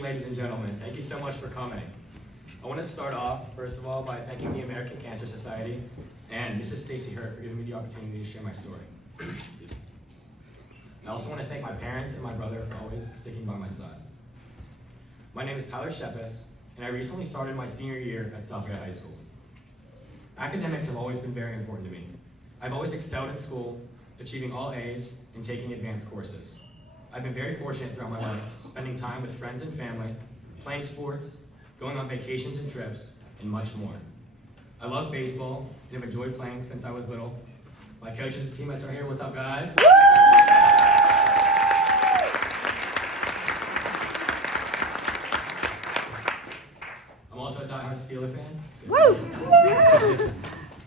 evening, ladies and gentlemen. Thank you so much for coming. I want to start off, first of all, by thanking the American Cancer Society and Mrs. Stacy Hurt for giving me the opportunity to share my story. I also want to thank my parents and my brother for always sticking by my side. My name is Tyler Shepis, and I recently started my senior year at Southgate High School. Academics have always been very important to me. I've always excelled in school, achieving all A's and taking advanced courses. I've been very fortunate throughout my life, spending time with friends and family, playing sports, going on vacations and trips, and much more. I love baseball and have enjoyed playing since I was little. My coaches and teammates are here. What's up, guys? I'm also a diehard Steeler fan. Woo!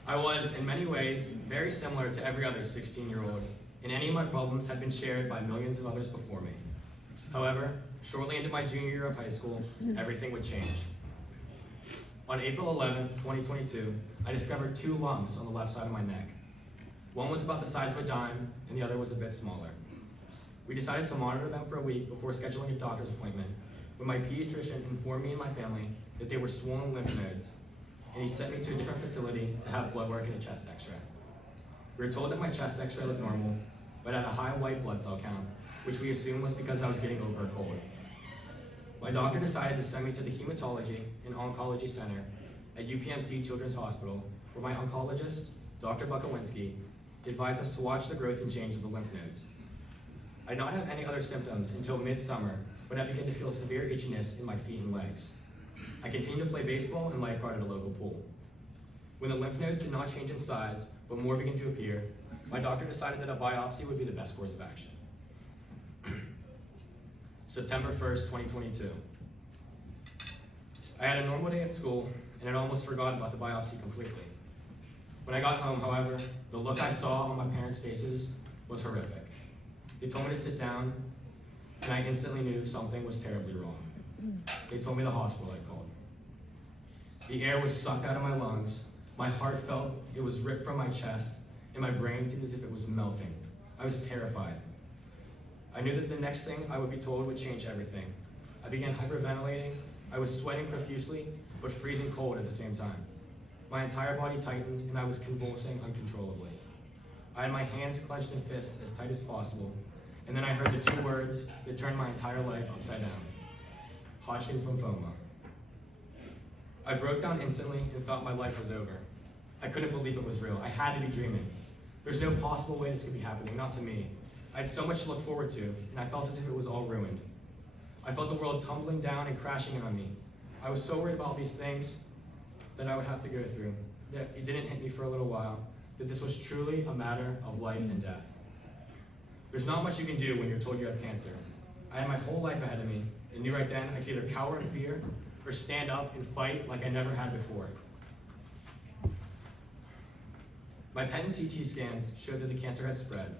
I was, in many ways, very similar to every other 16-year-old, and any of my problems had been shared by millions of others before me. However, shortly into my junior year of high school, everything would change. On April 11th, 2022, I discovered 2 lumps on the left side of my neck. One was about the size of a dime, and the other was a bit smaller. We decided to monitor them for a week before scheduling a doctor's appointment, when my pediatrician informed me and my family that they were swollen lymph nodes, and he sent me to a different facility to have blood work and a chest x-ray. We were told that my chest x-ray looked normal, but had a high white blood cell count, which we assumed was because I was getting over a cold. My doctor decided to send me to the Hematology and Oncology Center at UPMC Children's Hospital, where my oncologist, Dr. Bukowinski, advised us to watch the growth and change of the lymph nodes. I did not have any other symptoms until midsummer, when I began to feel severe itchiness in my feet and legs. I continued to play baseball and lifeguard at a local pool. When the lymph nodes did not change in size, but more began to appear, my doctor decided that a biopsy would be the best course of action. September 1st, 2022. I had a normal day at school and had almost forgotten about the biopsy completely. When I got home, however, the look I saw on my parents' faces was horrific. They told me to sit down, and I instantly knew something was terribly wrong. They told me the hospital had called. The air was sucked out of my lungs, my heart felt it was ripped from my chest, and my brain seemed as if it was melting. I was terrified. I knew that the next thing I would be told would change everything. I began hyperventilating. I was sweating profusely, but freezing cold at the same time. My entire body tightened, and I was convulsing uncontrollably. I had my hands clenched in fists as tight as possible, and then I heard the 2 words that turned my entire life upside down: Hodgkin's lymphoma. I broke down instantly and felt my life was over. I couldn't believe it was real. I had to be dreaming. There's no possible way this could be happening, not to me. I had so much to look forward to, and I felt as if it was all ruined. I felt the world tumbling down and crashing in on me. I was so worried about these things that I would have to go through, that it didn't hit me for a little while, that this was truly a matter of life and death. There's not much you can do when you're told you have cancer. I had my whole life ahead of me, and knew right then I could either cower in fear or stand up and fight like I never had before. My PET and CT scans showed that the cancer had spread.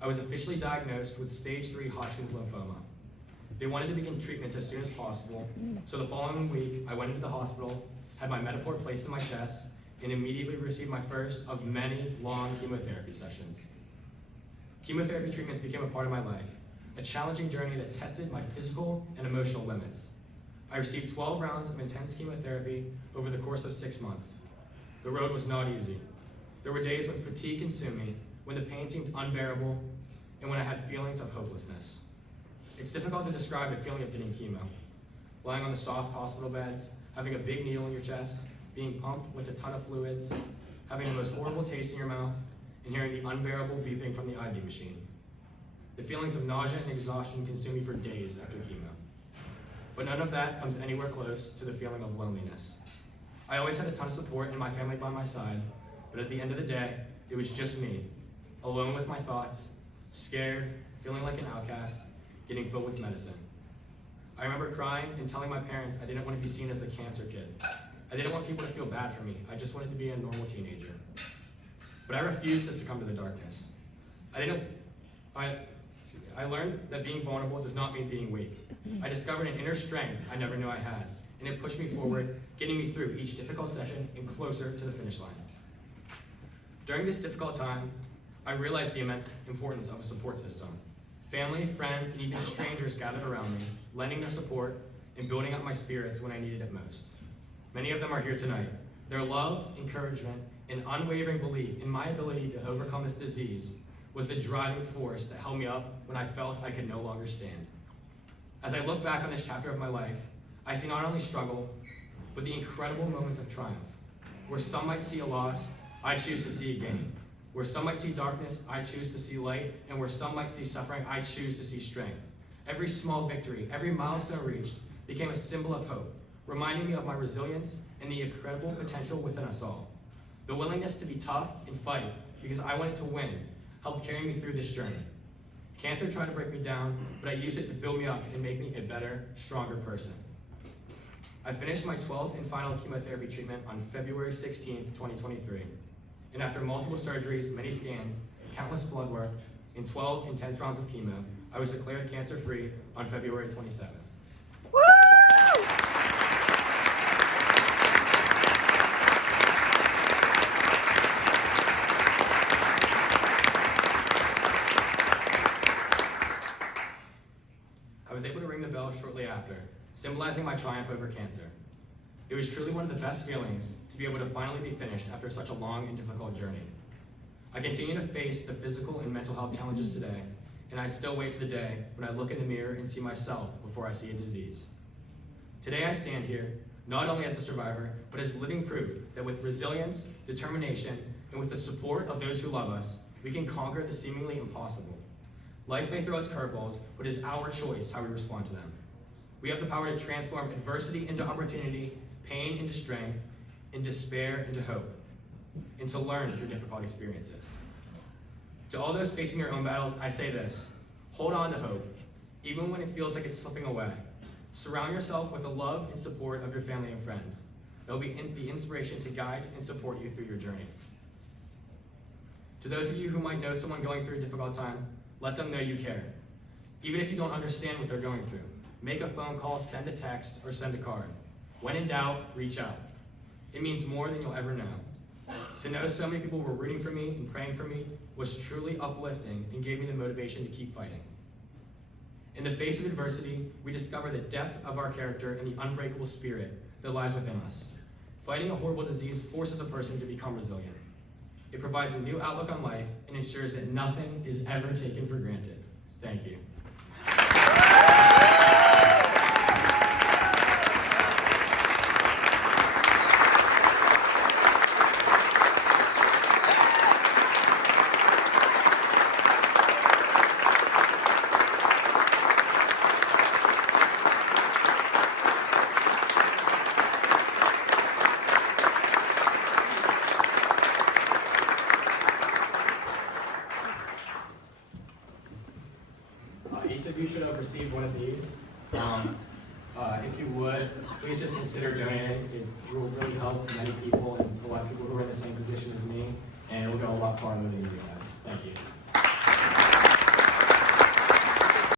I was officially diagnosed with stage 3 Hodgkin's lymphoma. They wanted to begin treatments as soon as possible, so the following week I went into the hospital, had my Mediport placed in my chest, and immediately received my first of many long chemotherapy sessions. Chemotherapy treatments became a part of my life, a challenging journey that tested my physical and emotional limits. I received 12 rounds of intense chemotherapy over the course of 6 months. The road was not easy. There were days when fatigue consumed me, when the pain seemed unbearable, and when I had feelings of hopelessness. It's difficult to describe the feeling of getting chemo. Lying on the soft hospital beds, having a big needle in your chest, being pumped with a ton of fluids, having the most horrible taste in your mouth, and hearing the unbearable beeping from the IV machine. The feelings of nausea and exhaustion consumed me for days after chemo. But none of that comes anywhere close to the feeling of loneliness. I always had a ton of support and my family by my side, but at the end of the day, it was just me, alone with my thoughts, scared, feeling like an outcast, getting filled with medicine. I remember crying and telling my parents I didn't want to be seen as the cancer kid. I didn't want people to feel bad for me. I just wanted to be a normal teenager. But I refused to succumb to the darkness. I learned that being vulnerable does not mean being weak. I discovered an inner strength I never knew I had, and it pushed me forward, getting me through each difficult session and closer to the finish line. During this difficult time, I realized the immense importance of a support system. Family, friends, and even strangers gathered around me, lending their support, and building up my spirits when I needed it most. Many of them are here tonight. Their love, encouragement, and unwavering belief in my ability to overcome this disease was the driving force that held me up when I felt I could no longer stand. As I look back on this chapter of my life, I see not only struggle, but the incredible moments of triumph. Where some might see a loss, I choose to see a gain. Where some might see darkness, I choose to see light. And where some might see suffering, I choose to see strength. Every small victory, every milestone reached, became a symbol of hope, reminding me of my resilience and the incredible potential within us all. The willingness to be tough and fight because I wanted to win helped carry me through this journey. Cancer tried to break me down, but I used it to build me up and make me a better, stronger person. I finished my 12th and final chemotherapy treatment on February 16th, 2023. And after multiple surgeries, many scans, countless blood work, and 12 intense rounds of chemo, I was declared cancer-free on February 27th. Woo! I was able to ring the bell shortly after, symbolizing my triumph over cancer. It was truly one of the best feelings to be able to finally be finished after such a long and difficult journey. I continue to face the physical and mental health challenges today, and I still wait for the day when I look in the mirror and see myself before I see a disease. Today I stand here, not only as a survivor, but as living proof that with resilience, determination, and with the support of those who love us, we can conquer the seemingly impossible. Life may throw us curveballs, but it is our choice how we respond to them. We have the power to transform adversity into opportunity, pain into strength, and despair into hope, and to learn through difficult experiences. To all those facing your own battles, I say this: hold on to hope, even when it feels like it's slipping away. Surround yourself with the love and support of your family and friends. They'll be the inspiration to guide and support you through your journey. To those of you who might know someone going through a difficult time, let them know you care. Even if you don't understand what they're going through, make a phone call, send a text, or send a card. When in doubt, reach out. It means more than you'll ever know. To know so many people were rooting for me and praying for me was truly uplifting and gave me the motivation to keep fighting. In the face of adversity, we discover the depth of our character and the unbreakable spirit that lies within us. Fighting a horrible disease forces a person to become resilient. It provides a new outlook on life and ensures that nothing is ever taken for granted. Thank you. Each of you should have received one of these. If you would, please just consider donating. It will really help many people and a lot of people who are in the same position as me, and it will go a lot farther than you guys. Thank you.